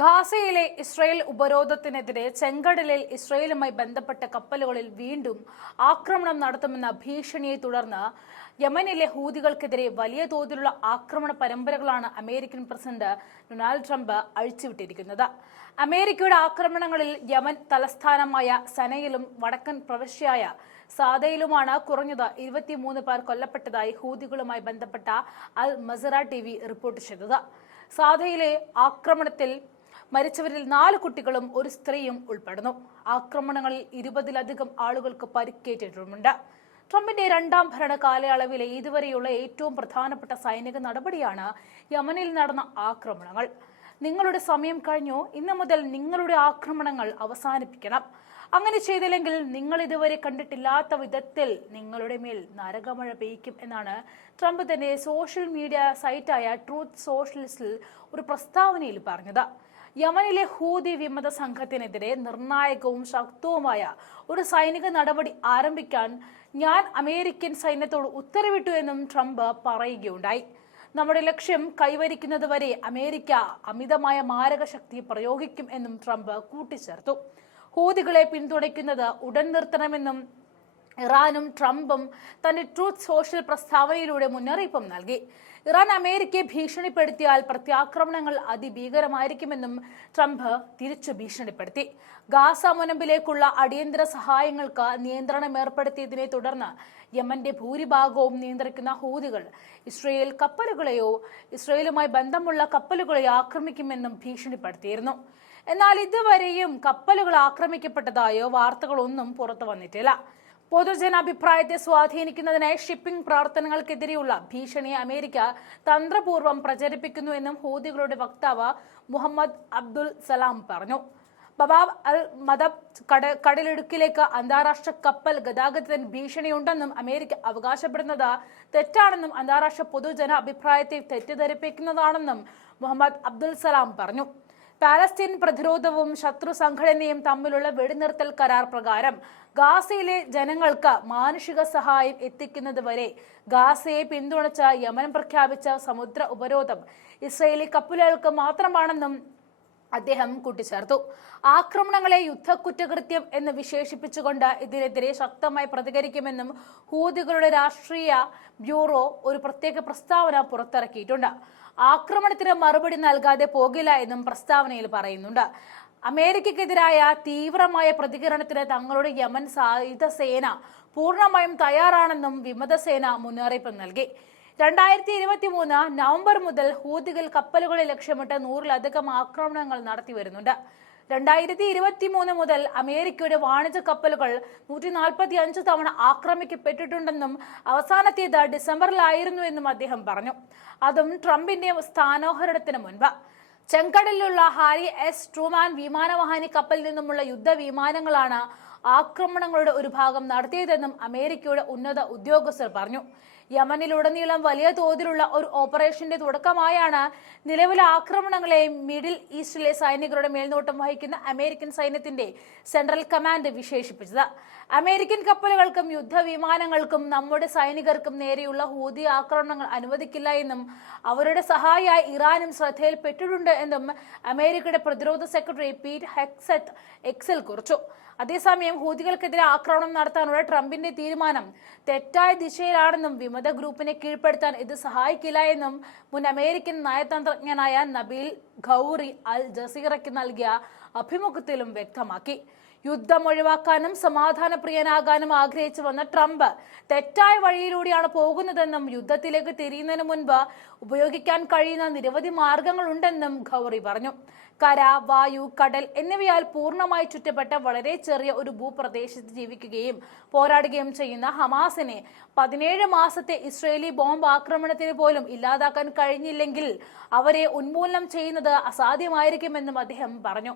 ഗാസയിലെ ഇസ്രായേൽ ഉപരോധത്തിനെതിരെ ചെങ്കടലിൽ ഇസ്രായേലുമായി ബന്ധപ്പെട്ട കപ്പലുകളിൽ വീണ്ടും ആക്രമണം നടത്തുമെന്ന ഭീഷണിയെ തുടർന്ന് യമനിലെ ഹൂതികൾക്കെതിരെ വലിയ തോതിലുള്ള ആക്രമണ പരമ്പരകളാണ് അമേരിക്കൻ പ്രസിഡന്റ് ഡൊണാൾഡ് ട്രംപ് അഴിച്ചുവിട്ടിരിക്കുന്നത്. അമേരിക്കയുടെ ആക്രമണങ്ങളിൽ യമൻ തലസ്ഥാനമായ സനയിലും വടക്കൻ പ്രവിശ്യയായ സാദയിലുമാണ് കുറഞ്ഞത് 23 പേർ കൊല്ലപ്പെട്ടതായി ഹൂതികളുമായി ബന്ധപ്പെട്ട അൽ മസറ ടിവി റിപ്പോർട്ട് ചെയ്തത്. സാദയിലെ ആക്രമണത്തിൽ മരിച്ചവരിൽ 4 കുട്ടികളും ഒരു സ്ത്രീയും ഉൾപ്പെടുന്നു. ആക്രമണങ്ങളിൽ 20-ലധികം ആളുകൾക്ക് പരിക്കേറ്റിട്ടുമുണ്ട്. ട്രംപിന്റെ 2ാം ഭരണ കാലയളവിലെ ഇതുവരെയുള്ള ഏറ്റവും പ്രധാനപ്പെട്ട സൈനിക നടപടിയാണ് യമനിൽ നടന്ന ആക്രമണങ്ങൾ. നിങ്ങളുടെ സമയം കഴിഞ്ഞു. ഇന്നു മുതൽ നിങ്ങളുടെ ആക്രമണങ്ങൾ അവസാനിപ്പിക്കണം. അങ്ങനെ ചെയ്തില്ലെങ്കിൽ നിങ്ങൾ ഇതുവരെ കണ്ടിട്ടില്ലാത്ത വിധത്തിൽ നിങ്ങളുടെ മേൽ നരകമഴ പെയ്യ്ക്കും എന്നാണ് ട്രംപ് തന്റെ സോഷ്യൽ മീഡിയ സൈറ്റായ ട്രൂത്ത് സോഷ്യലിസ്റ്റിൽ ഒരു പ്രസ്താവനയിൽ പറഞ്ഞത്. യമനിലെ ഹൂതി വിമത സംഘത്തിനെതിരെ നിർണായകവും ശക്തവുമായ ഒരു സൈനിക നടപടി ആരംഭിക്കാൻ ഞാൻ അമേരിക്കൻ സൈന്യത്തോട് ഉത്തരവിട്ടു എന്നും ട്രംപ് പറയുകയുണ്ടായി. നമ്മുടെ ലക്ഷ്യം കൈവരിക്കുന്നതുവരെ അമേരിക്ക അമിതമായ മാരകശക്തി പ്രയോഗിക്കും എന്നും ട്രംപ് കൂട്ടിച്ചേർത്തു. ഹൂതികളെ പിന്തുണയ്ക്കുന്നത് ഉടൻ നിർത്തണമെന്നും ഇറാനും ട്രംപും തന്റെ ട്രൂത്ത് സോഷ്യൽ പ്രസ്താവനയിലൂടെ മുന്നറിയിപ്പും നൽകി. ഇറാൻ അമേരിക്കയെ ഭീഷണിപ്പെടുത്തിയാൽ പ്രത്യാക്രമണങ്ങൾ അതിഭീകരമായിരിക്കുമെന്നും ട്രംപ് തിരിച്ചു ഭീഷണിപ്പെടുത്തി. ഗാസ മുനമ്പിലേക്കുള്ള അടിയന്തര സഹായങ്ങൾക്ക് നിയന്ത്രണം ഏർപ്പെടുത്തിയതിനെ തുടർന്ന് യമന്റെ ഭൂരിഭാഗവും നിയന്ത്രിക്കുന്ന ഹൂതികൾ ഇസ്രായേൽ കപ്പലുകളെയോ ഇസ്രായേലുമായി ബന്ധമുള്ള കപ്പലുകളെയോ ആക്രമിക്കുമെന്നും ഭീഷണിപ്പെടുത്തിയിരുന്നു. എന്നാൽ ഇതുവരെയും കപ്പലുകൾ ആക്രമിക്കപ്പെട്ടതായോ വാർത്തകളൊന്നും പുറത്തു വന്നിട്ടില്ല. പൊതുജനാഭിപ്രായത്തെ സ്വാധീനിക്കുന്നതിനായി ഷിപ്പിംഗ് പ്രവർത്തനങ്ങൾക്കെതിരെയുള്ള ഭീഷണിയെ അമേരിക്ക തന്ത്രപൂർവ്വം പ്രചരിപ്പിക്കുന്നുവെന്നും ഹൂതികളുടെ വക്താവ് മുഹമ്മദ് അബ്ദുൽ സലാം പറഞ്ഞു. ബബാബ് അൽ മദബ് കടലിടുക്കിലേക്ക് അന്താരാഷ്ട്ര കപ്പൽ ഗതാഗതത്തിന് ഭീഷണിയുണ്ടെന്നും അമേരിക്ക അവകാശപ്പെടുന്നത് തെറ്റാണെന്നും അന്താരാഷ്ട്ര പൊതുജന അഭിപ്രായത്തെ തെറ്റിദ്ധരിപ്പിക്കുന്നതാണെന്നും മുഹമ്മദ് അബ്ദുൽ സലാം പറഞ്ഞു. പാലസ്തീൻ പ്രതിരോധവും ശത്രു സംഘടനയും തമ്മിലുള്ള വെടിനിർത്തൽ കരാർ പ്രകാരം ഗാസയിലെ ജനങ്ങൾക്ക് മാനുഷിക സഹായം എത്തിക്കുന്നതുവരെ ഗാസയെ പിന്തുണച്ച യമൻ പ്രഖ്യാപിച്ച സമുദ്ര ഉപരോധം ഇസ്രായേലി കപ്പലുകൾക്ക് മാത്രമാണെന്നും അദ്ദേഹം കൂട്ടിച്ചേർത്തു. ആക്രമണങ്ങളെ യുദ്ധക്കുറ്റകൃത്യം എന്ന് വിശേഷിപ്പിച്ചുകൊണ്ട് ഇതിനെതിരെ ശക്തമായി പ്രതികരിക്കുമെന്നും ഹൂതികളുടെ രാഷ്ട്രീയ ബ്യൂറോ ഒരു പ്രത്യേക പ്രസ്താവന പുറത്തിറക്കിയിട്ടുണ്ട്. ആക്രമണത്തിന് മറുപടി നൽകാതെ പോകില്ല എന്നും പ്രസ്താവനയിൽ പറയുന്നുണ്ട്. അമേരിക്കക്കെതിരായ തീവ്രമായ പ്രതികരണത്തിന് തങ്ങളുടെ യമൻ സായുധ സേന പൂർണ്ണമായും തയ്യാറാണെന്നും വിമതസേന മുന്നറിയിപ്പ് നൽകി. 2023 നവംബർ മുതൽ ഹൂതികൾ കപ്പലുകളെ ലക്ഷ്യമിട്ട് 100-ലധികം ആക്രമണങ്ങൾ നടത്തി വരുന്നുണ്ട്. 2023 മുതൽ അമേരിക്കയുടെ വാണിജ്യ കപ്പലുകൾ 145 തവണ ആക്രമിക്കപ്പെട്ടിട്ടുണ്ടെന്നും അവസാനത്തേത് ഡിസംബറിലായിരുന്നുവെന്നും അദ്ദേഹം പറഞ്ഞു. അതും ട്രംപിന്റെ സ്ഥാനാരോഹണത്തിന് മുൻപ്. ചെങ്കടലിലുള്ള ഹാരി എസ് ട്രൂമാൻ വിമാനവാഹിനി കപ്പലിൽ നിന്നുമുള്ള യുദ്ധവിമാനങ്ങളാണ് ആക്രമണങ്ങളുടെ ഒരു ഭാഗം നടത്തിയതെന്നും അമേരിക്കയുടെ ഉന്നത ഉദ്യോഗസ്ഥർ പറഞ്ഞു. യമനിലുടനീളം വലിയ തോതിലുള്ള ഒരു ഓപ്പറേഷന്റെ തുടക്കമായാണ് നിലവിലെ ആക്രമണങ്ങളെ മിഡിൽ ഈസ്റ്റിലെ സൈനികരുടെ മേൽനോട്ടം വഹിക്കുന്ന അമേരിക്കൻ സൈന്യത്തിന്റെ സെൻട്രൽ കമാൻഡ് വിശേഷിപ്പിച്ചത്. അമേരിക്കൻ കപ്പലുകൾക്കും യുദ്ധവിമാനങ്ങൾക്കും നമ്മുടെ സൈനികർക്കും നേരെയുള്ള ഹൂതി ആക്രമണങ്ങൾ അനുവദിക്കില്ല എന്നും അവരുടെ സഹായിയായി ഇറാനും ശ്രദ്ധയിൽപ്പെട്ടിട്ടുണ്ട് എന്നും അമേരിക്കയുടെ പ്രതിരോധ സെക്രട്ടറി പീറ്റ് ഹെക്സെത്ത് എക്സിൽ കുറിച്ചു. അതേസമയം ഹൂതികൾക്കെതിരെ ആക്രമണം നടത്താനുള്ള ട്രംപിന്റെ തീരുമാനം തെറ്റായ ദിശയിലാണെന്നും വിമത ഗ്രൂപ്പിനെ കീഴ്പ്പെടുത്താൻ ഇത് സഹായിക്കില്ല എന്നും മുൻ അമേരിക്കൻ നയതന്ത്രജ്ഞനായ നബീൽ ഖൗറി അൽ ജസീറയ്ക്ക് നൽകിയ അഭിമുഖത്തിലും വ്യക്തമാക്കി. യുദ്ധം ഒഴിവാക്കാനും സമാധാനപ്രിയനാകാനും ആഗ്രഹിച്ചു വന്ന ട്രംപ് തെറ്റായ വഴിയിലൂടെയാണ് പോകുന്നതെന്നും യുദ്ധത്തിലേക്ക് തിരിയുന്നതിന് മുൻപ് ഉപയോഗിക്കാൻ കഴിയുന്ന നിരവധി മാർഗങ്ങളുണ്ടെന്നും ഖൗറി പറഞ്ഞു. കര, വായു, കടൽ എന്നിവയാൽ പൂർണ്ണമായി ചുറ്റപ്പെട്ട വളരെ ചെറിയ ഒരു ഭൂപ്രദേശത്ത് ജീവിക്കുകയും പോരാടുകയും ചെയ്യുന്ന ഹമാസിനെ 17 മാസത്തെ ഇസ്രയേലി ബോംബ് ആക്രമണത്തിന് പോലും ഇല്ലാതാക്കാൻ കഴിഞ്ഞില്ലെങ്കിൽ അവരെ ഉന്മൂലനം ചെയ്യുന്നത് അസാധ്യമായിരിക്കുമെന്നും അദ്ദേഹം പറഞ്ഞു.